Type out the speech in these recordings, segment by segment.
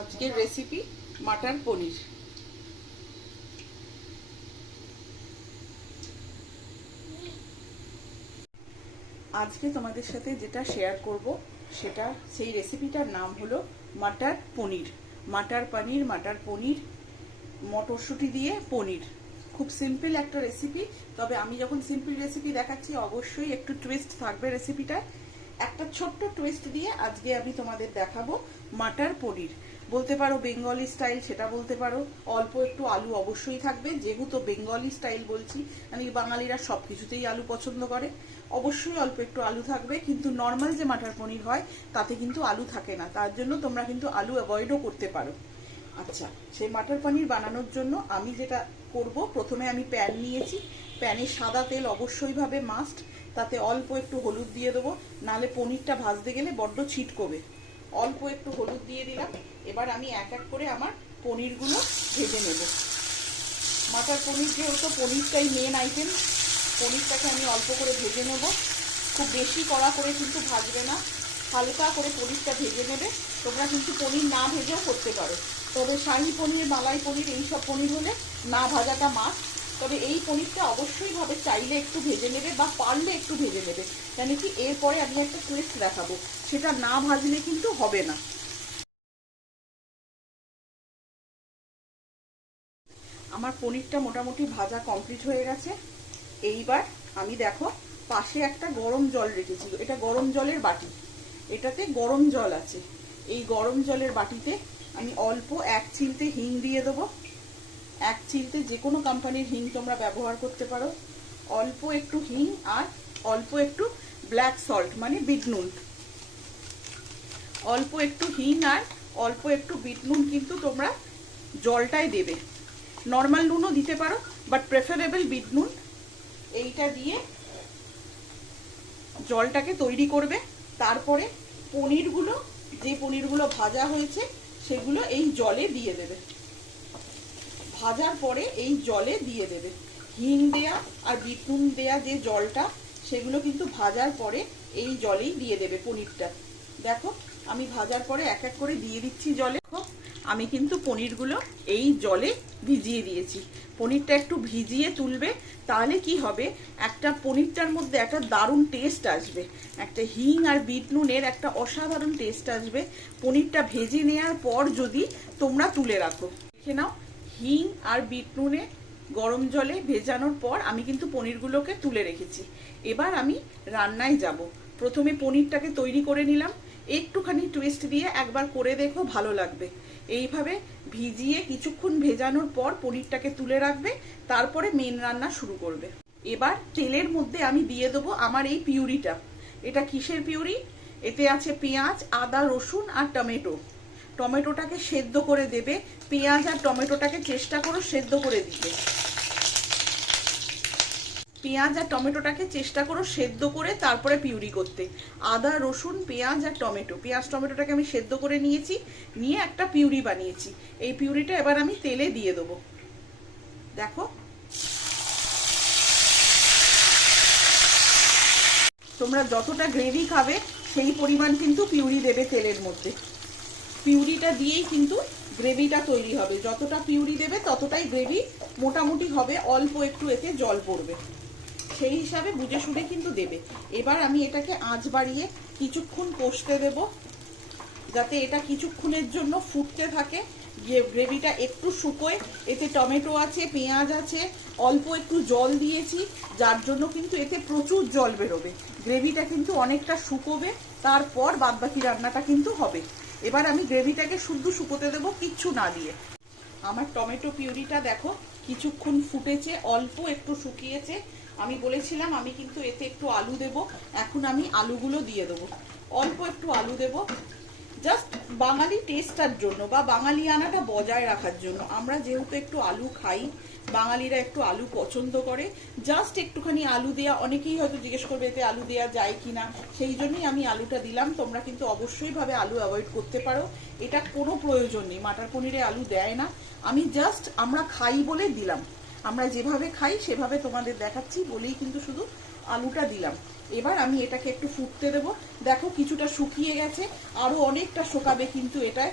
আজকের রেসিপি মটর পনির। আজকে তোমাদের সাথে যেটা শেয়ার করব সেটা সেই রেসিপিটার নাম হলো মটর পনির। মটর পনির, মটর পনির, মটরশুঁটি দিয়ে পনির। খুব সিম্পল একটা রেসিপি, তবে আমি যখন সিম্পল রেসিপি দেখাচ্ছি অবশ্যই একটু টুইস্ট থাকবে রেসিপিটায়। একটা ছোট্ট টুইস্ট দিয়ে আজকে আমি তোমাদের দেখাবো মটর পনির। বলতে পারো বেঙ্গলি স্টাইল, সেটা বলতে পারো। অল্প একটু আলু অবশ্যই থাকবে, যেহেতু বেঙ্গলি স্টাইল বলছি, মানে বাঙালিরা সব কিছুতেই আলু পছন্দ করে। অবশ্যই অল্প একটু আলু থাকবে, কিন্তু নর্মাল যে মটর পনির হয় তাতে কিন্তু আলু থাকে না, তার জন্য তোমরা কিন্তু আলু অ্যাভয়েডও করতে পারো। আচ্ছা, সেই মটর পনির বানানোর জন্য আমি যেটা করব, প্রথমে আমি প্যান নিয়েছি। প্যানে সাদা তেল অবশ্যই ভাবে মাস্ট, তাতে অল্প একটু হলুদ দিয়ে দেবো, নাহলে পনিরটা ভাজতে গেলে বড্ড ছিটকবে। অল্প একটু হলুদ দিয়ে দিলাম। এবার আমি এক এক করে আমার পনিরগুলো ভেজে নেব। মটর পনির যেহেতু পনিরটাই মেন আইটেম, পনিরটাকে আমি অল্প করে ভেজে নেব। খুব বেশি কড়া করে কিন্তু ভাজবে না, হালকা করে পনিরটা ভেজে নেবে। তোমরা কিন্তু পনির না ভেজেও করতে পারো, তবে শাহী পনির, মালাই পনির, এইসব পনির হলে না ভাজাটা মাস্ট। তবে এই পনিরটা অবশ্যই ভাবে চাইলে একটু ভেজে নেবে বা পারলে একটু ভেজে নেবে, কেন কি এরপরে আমি একটা টুইস্ট দেখাবো, সেটা না ভাজলে কিন্তু হবে না। আমার পনিরটা মোটামুটি ভাজা কমপ্লিট হয়ে গেছে। এইবার আমি দেখো পাশে একটা গরম জল রেখেছি, এটা গরম জলের বাটি, এটাতে গরম জল আছে। এই গরম জলের বাটিতে আমি অল্প এক চিলতে হিং দিয়ে দেবো। এক চিলতে যে কোনো কোম্পানির হিং তোমরা ব্যবহার করতে পারো। অল্প একটু হিং আর অল্প একটু ব্ল্যাক সল্ট মানে বিট নুন। অল্প একটু হিং আর অল্প একটু বিট নুন কিন্তু তোমরা জলটায় দেবে। নর্মাল নুনও দিতে পারো, বাট প্রেফারেবল বিট নুন। এইটা দিয়ে জলটাকে তৈরি করবে। তারপরে পনিরগুলো, যে পনিরগুলো ভাজা হয়েছে সেগুলো এই জলে দিয়ে দেবে। ভাজার পরে এই জলে দিয়ে দেবে হিং দেয়া আর বিট নুন দেয়া যে জলটা, সেগুলো কিন্তু ভাজার পরে এই জলেই দিয়ে দেবে পনিরটা। দেখো আমি ভাজার পরে এক এক করে দিয়ে দিচ্ছি জলে। আমি কিন্তু পনিরগুলো এই জলে ভিজিয়ে দিয়েছি। পনিরটা একটু ভিজিয়ে তুলবে, তাহলে কি হবে, একটা পনিরটার মধ্যে একটা দারুণ টেস্ট আসবে, একটা হিং আর বিট নুনের একটা অসাধারণ টেস্ট আসবে। পনিরটা ভেজে নেওয়ার পর যদি তোমরা তুলে রাখো, দেখে নাও হিং আর বিট নুনে গরম জলে ভেজানোর পর আমি কিন্তু পনিরগুলোকে তুলে রেখেছি। এবার আমি রান্নায় যাব। প্রথমে পনিরটাকে তৈরি করে নিলাম। একটুখানি টুইস্ট দিয়ে একবার করে দেখো, ভালো লাগবে। এইভাবে ভিজিয়ে কিছুক্ষণ ভেজানোর পর পনিরটাকে তুলে রাখবে, তারপরে মেন রান্না শুরু করবে। এবার তেলের মধ্যে আমি দিয়ে দেবো আমার এই পিউরিটা। এটা কিসের পিউরি? এতে আছে পেঁয়াজ, আদা, রসুন আর টমেটো। টমেটোটাকে সেদ্ধ করে দেবে। পেঁয়াজ আর টমেটোটাকে চেষ্টা করো সেদ্ধ করে দিতে। পেঁয়াজ আর টমেটোটাকে চেষ্টা করো সেদ্ধ করে তারপরে পিউরি করতে। আদা, রসুন, পেঁয়াজ আর টমেটো, পেঁয়াজ টমেটোটাকে আমি সেদ্ধ করে নিয়েছি, নিয়ে একটা পিউরি বানিয়েছি। এই পিউরিটা এবার আমি তেলে দিয়ে দেবো। দেখো তোমরা যতটা গ্রেভি খাবে সেই পরিমাণ কিন্তু পিউরি দেবে তেলের মধ্যে। পিউরিটা দিয়েই কিন্তু গ্রেভিটা তৈরি হবে। যতটা পিউরি দেবে ততটাই গ্রেভি মোটামুটি হবে, অল্প একটু এতে জল পড়বে, সেই হিসাবে বুঝে শুনে কিন্তু দেবে। এবার আমি এটাকে আঁচ বাড়িয়ে কিছুক্ষণ কষতে দেব, যাতে এটা কিছুক্ষণের জন্য ফুটতে থাকে, গ্রেভিটা একটু শুকোয়। এতে টমেটো আছে, পেঁয়াজ আছে, অল্প একটু জল দিয়েছি, যার জন্য কিন্তু এতে প্রচুর জল বেরোবে। গ্রেভিটা কিন্তু অনেকটা শুকোবে, তারপর বাদবাকি রান্নাটা কিন্তু হবে। এবার আমি গ্রেভিটাকে শুদ্ধ শুকোতে দেবো, কিচ্ছু না দিয়ে। আমার টমেটো পিউরিটা দেখো কিছুক্ষণ ফুটেছে, অল্প একটু শুকিয়েছে। আমি বলেছিলাম আমি কিন্তু এতে একটু আলু দেব। এখন আমি আলুগুলো দিয়ে দেবো। অল্প একটু আলু দেব, জাস্ট বাঙালি টেস্টটার জন্য বা বাঙালি আনাটা বজায় রাখার জন্য। আমরা যেহেতু একটু আলু খাই, বাঙালিরা একটু আলু পছন্দ করে, জাস্ট একটুখানি আলু দেওয়া। অনেকেই হয়তো জিজ্ঞেস করবে এতে আলু দেওয়া যায় কিনা, সেই জন্যই আমি আলুটা দিলাম। তোমরা কিন্তু অবশ্যই ভাবে আলু অ্যাভয়েড করতে পারো, এটা কোনো প্রয়োজন নেই। মটর পনিরে আলু দেয় না, আমি জাস্ট আমরা খাই বলে দিলাম। আমরা যেভাবে খাই সেভাবে তোমাদের দেখাচ্ছি বলেই কিন্তু শুধু আলুটা দিলাম। এবার আমি এটাকে একটু ফুটতে দেবো। দেখো কিছুটা শুকিয়ে গেছে, আরও অনেকটা শুকাবে কিন্তু এটায়,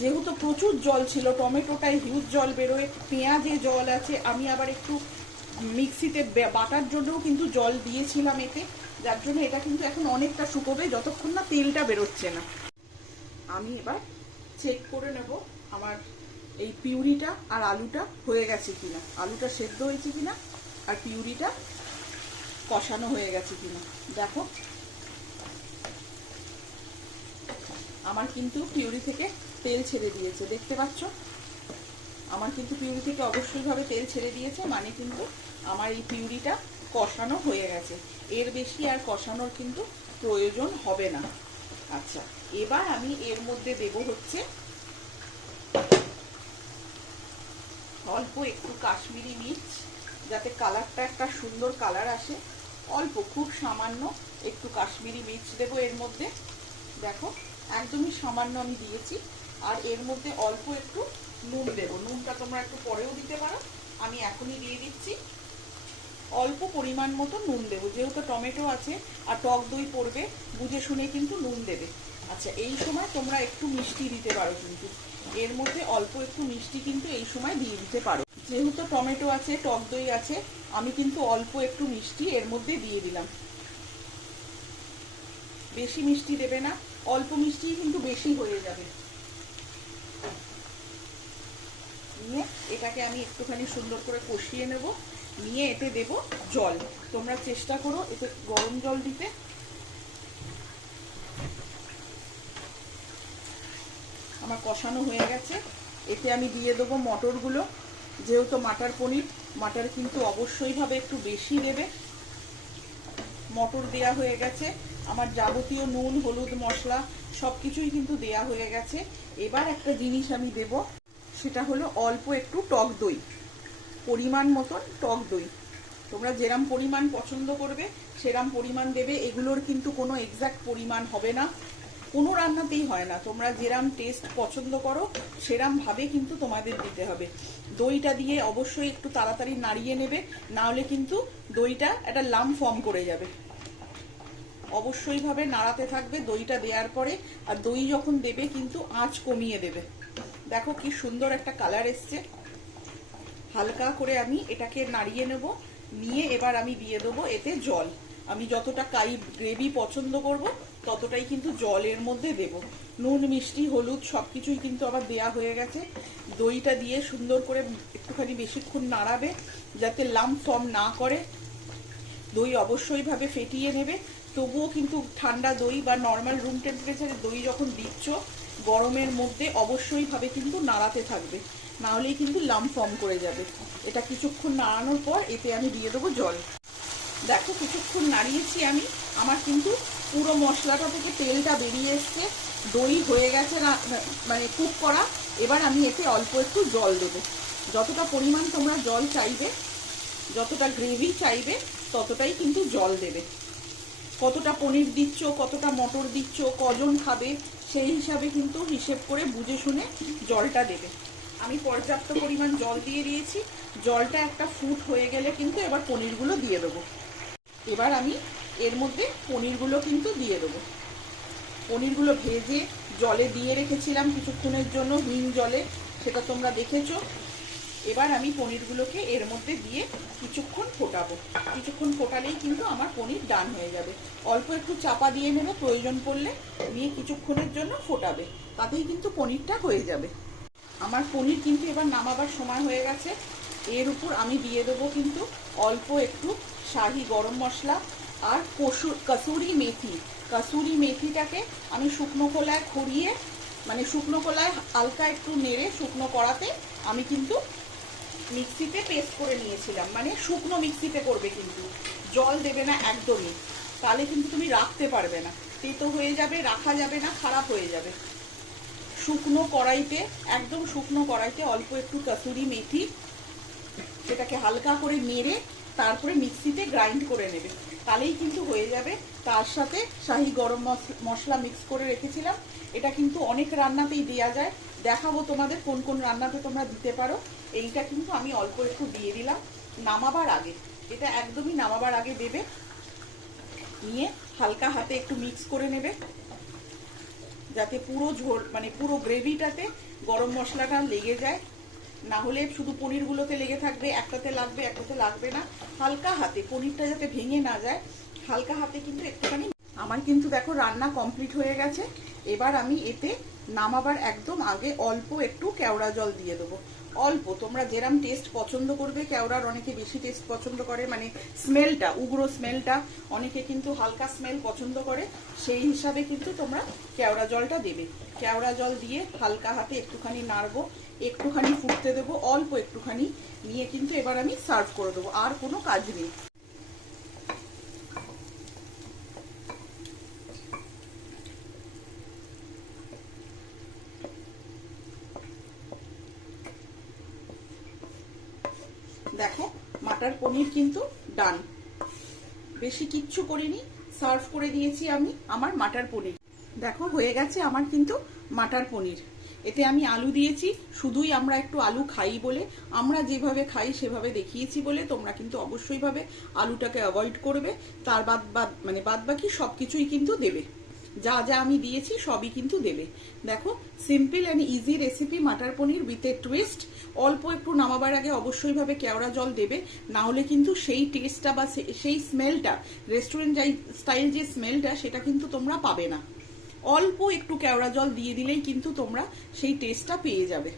যেহেতু প্রচুর জল ছিল, টমেটোটায় হিউজ জল বেরোয়, পেঁয়াজে জল আছে, আমি আবার একটু মিক্সিতে বাটার জন্যও কিন্তু জল দিয়েছিলাম এতে, যার জন্য এটা কিন্তু এখন অনেকটা শুকোবে যতক্ষণ না তেলটা বেরোচ্ছে না। আমি এবার চেক করে নেব আমার এই পিউরিটা আর আলুটা হয়ে গেছে কিনা, আলুটা সেদ্ধ হয়েছে কিনা আর পিউরিটা কষানো হয়ে গেছে কিনা। দেখো আমার কিন্তু পিউরি থেকে তেল ছেড়ে দিয়েছে, দেখতে পাচ্ছ? আমার কিন্তু পিউরি থেকে অবশ্যইভাবে তেল ছেড়ে দিয়েছে, মানে কিন্তু আমার এই পিউরিটা কষানো হয়ে গেছে। এর বেশি আর কষানোর কিন্তু প্রয়োজন হবে না। আচ্ছা, এবার আমি এর মধ্যে দেব হচ্ছে অল্প একটু কাশ্মীরি মির্চ, যাতে কালারটা একটা সুন্দর কালার আসে। অল্প, খুব সামান্য একটু কাশ্মীরি মির্চ দেবো এর মধ্যে। দেখো একদমই সামান্য আমি দিয়েছি। আর এর মধ্যে অল্প একটু নুন দেবো। নুনটা তোমরা একটু পরেও দিতে পারো, আমি এখনই দিয়ে দিচ্ছি। অল্প পরিমাণ মতো নুন দেবো, যেহেতু টমেটো আছে আর টক দই পড়বে, বুঝে শুনে কিন্তু নুন দেবে। আচ্ছা, এই সময় তোমরা একটু মিষ্টি দিতে পারো, কিন্তু এর মধ্যে অল্প একটু মিষ্টি কিন্তু এই সময় দিয়ে দিতে পারো। যেহেতু টমেটো আছে, টক দই আছে, আমি কিন্তু অল্প একটু মিষ্টি এর মধ্যে দিয়ে দিলাম। বেশি মিষ্টি দেবে না, অল্প মিষ্টি কিন্তু বেশি হয়ে যাবে। নিয়ে এটাকে আমি একটুখানি সুন্দর করে কষিয়ে নেব। নিয়ে এতে দেব জল। তোমরা চেষ্টা করো এতে গরম জল দিতে। আমার কষানো হয়ে গেছে, এতে আমি দিয়ে দেবো মটরগুলো। যেহেতু মাটার পনির, মাটার কিন্তু অবশ্যইভাবে একটু বেশি দেবে। মটর দেয়া হয়ে গেছে, আমার যাবতীয় নুন, হলুদ, মশলা সব কিছুই কিন্তু দেয়া হয়ে গেছে। এবার একটা জিনিস আমি দেব, সেটা হলো অল্প একটু টক দই, পরিমাণ মতন টক দই। তোমরা যেরাম পরিমাণ পছন্দ করবে সেরাম পরিমাণ দেবে। এগুলোর কিন্তু কোনো এক্সাক্ট পরিমাণ হবে না, কোনো রান্নাতেই হয় না। তোমরা যেরাম টেস্ট পছন্দ করো সেরাম ভাবে কিন্তু তোমাদের দিতে হবে। দইটা দিয়ে অবশ্যই একটু তাড়াতাড়ি নাড়িয়ে নেবে, না হলে কিন্তু দইটা একটা লাম ফর্ম করে যাবে। অবশ্যই ভাবে নাড়াতে থাকবে দইটা দেওয়ার পরে। আর দই যখন দেবে কিন্তু আঁচ কমিয়ে দেবে। দেখো কি সুন্দর একটা কালার এসছে। হালকা করে আমি এটাকে নাড়িয়ে নেব। নিয়ে এবার আমি দিয়ে দেবো এতে জল। আমি যতটা গ্রেভি পছন্দ করব ততটাই কিন্তু জল এর মধ্যে দেব। নুন, মিষ্টি, হলুদ সবকিছুই কিন্তু আবার দেয়া হয়ে গেছে। দইটা দিয়ে সুন্দর করে একটুখানি বেশিক্ষণ নাড়াবে, যাতে লাম্প ফর্ম না করে। দই অবশ্যই ভাবে ফেটিয়ে নেবে। তবুও কিন্তু ঠান্ডা দই বা নর্মাল রুম টেম্পারেচারে দই যখন দিচ্ছ, গরমের মধ্যে অবশ্যই ভাবে কিন্তু নাড়াতে থাকবে, না হলেই কিন্তু লাম্প ফর্ম করে যাবে। এটা কিছুক্ষণ নাড়ানোর পর এতে আমি দিয়ে দেবো জল। দেখো কিছুক্ষণ নাড়িয়েছি আমি, আমার কিন্তু পুরো মশলাটা থেকে তেলটা বেরিয়ে এসছে, দই হয়ে গেছে না, মানে কুক করা। এবার আমি এতে অল্প একটু জল দেবো। যতটা পরিমাণ তোমরা জল চাইবে, যতটা গ্রেভি চাইবে ততটাই কিন্তু জল দেবে। কতটা পনির দিচ্ছ, কতটা মটর দিচ্ছ, কজন খাবে, সেই হিসাবে কিন্তু হিসেব করে বুঝে শুনে জলটা দেবে। আমি পর্যাপ্ত পরিমাণ জল দিয়ে দিয়েছি। জলটা একটা ফুট হয়ে গেলে কিন্তু এবার পনিরগুলো দিয়ে দেবো। এবার আমি এর মধ্যে পনিরগুলো কিন্তু দিয়ে দেবো। পনিরগুলো ভেজে জলে দিয়ে রেখেছিলাম কিছুক্ষণের জন্য, হিম জলে, সেটা তোমরা দেখেছো। এবার আমি পনিরগুলোকে এর মধ্যে দিয়ে কিছুক্ষণ ফোটাবো। কিছুক্ষণ ফোটালেই কিন্তু আমার পনির ডান হয়ে যাবে। অল্প একটু চাপা দিয়ে নেবে প্রয়োজন পড়লে, নিয়ে কিছুক্ষণের জন্য ফোটাবে, তাতেই কিন্তু পনিরটা হয়ে যাবে। আমার পনির কিন্তু এবার নামাবার সময় হয়ে গেছে। এর উপর আমি দিয়ে দেবো কিন্তু অল্প একটু শাহি গরম মশলা আর কসুরি মেথি। কসুরি মেথিটাকে আমি শুকনো কলায় খড়িয়ে, মানে শুকনো কলায় হালকা একটু নেড়ে শুকনো কড়াতে আমি কিন্তু মিক্সিতে পেস্ট করে নিয়েছিলাম। মানে শুকনো মিক্সিতে করবে, কিন্তু জল দেবে না একদমই, তাহলে কিন্তু তুমি রাখতে পারবে না, তেতো হয়ে যাবে, রাখা যাবে না, খারাপ হয়ে যাবে। শুকনো কড়াইতে, একদম শুকনো কড়াইতে অল্প একটু কসুরি মেথি, সেটাকে হালকা করে নেড়ে তারপরে মিক্সিতে গ্রাইন্ড করে নেবে, তাহলেই কিন্তু হয়ে যাবে। তার সাথে শাহি গরম মশলা মিক্স করে রেখেছিলাম। এটা কিন্তু অনেক রান্নাতেই দেওয়া যায়, দেখাবো তোমাদের কোন কোন রান্নাতে তোমরা দিতে পারো। এইটা কিন্তু আমি অল্প একটু দিয়ে দিলাম নামাবার আগে। এটা একদমই নামাবার আগে দেবে, নিয়ে হালকা হাতে একটু মিক্স করে নেবে, যাতে পুরো ঝোল মানে পুরো গ্রেভিটাতে গরম মশলাটা লেগে যায়। না হলে শুধু পনিরগুলোতে লেগে থাকবে, একটাতে লাগবে একটাতে লাগবে না। হালকা হাতে পনিরটা যাতে ভেঙে না যায়, হালকা হাতে কিন্তু একটুখানি। আমার কিন্তু দেখো রান্না কমপ্লিট হয়ে গেছে। এবার আমি এতে নামাবার একদম আগে অল্প একটু কেওড়া জল দিয়ে দেবো। অল্প, তোমরা যেরকম টেস্ট পছন্দ করবে। কেওড়ার অনেকে বেশি টেস্ট পছন্দ করে, মানে স্মেলটা, উগ্র স্মেলটা। অনেকে কিন্তু হালকা স্মেল পছন্দ করে, সেই হিসাবে কিন্তু তোমরা কেওড়া জলটা দেবে। কেওড়া জল দিয়ে হালকা হাতে একটুখানি নাড়বো, একটুখানি ফুটতে দেবো, অল্প একটুখানি নিয়ে কিন্তু এবার আমি সার্ভ করে দেবো। আর কোনো কাজ নেই। দেখো মাটার পনির কিন্তু ডান, বেশি কিচ্ছু করিনি, সার্ভ করে দিয়েছি আমি আমার মাটার পনির। দেখো হয়ে গেছে আমার কিন্তু মাটার পনির। এতে আমি আলু দিয়েছি, শুধুই আমরা একটু আলু খাই বলে, আমরা যেভাবে খাই সেভাবে দেখিয়েছি বলে তোমরা কিন্তু অবশ্যই ভাবে আলুটাকে অ্যাভয়েড করবে। তার বাদ বাকি সবকিছুই কিন্তু দেবে, যা যা আমি দিয়েছি সবই কিন্তু দেবে। দেখো simple and easy recipe matter paneer with a twist. অল্প একটু নামাবার আগে অবশ্যই ভাবে কেওড়া জল দেবে, না হলে কিন্তু সেই টেস্টটা বা সেই স্মেলটা, রেস্টুরেন্ট স্টাইল যে স্মেলটা, সেটা কিন্তু তোমরা পাবে না। অল্প একটু কেওড়া জল দিয়ে দিলেই কিন্তু তোমরা সেই টেস্টটা পেয়ে যাবে।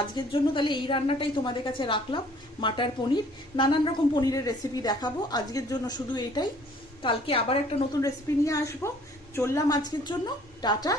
আজকের জন্য তাহলে এই রান্নাটাই তোমাদের কাছে রাখলাম, মাটার পনির। নানান রকম পনিরের রেসিপি দেখাবো, আজকের জন্য শুধু এটাই। কালকে আবার একটা নতুন রেসিপি নিয়ে আসবো। চললাম আজকের জন্য, টাটা।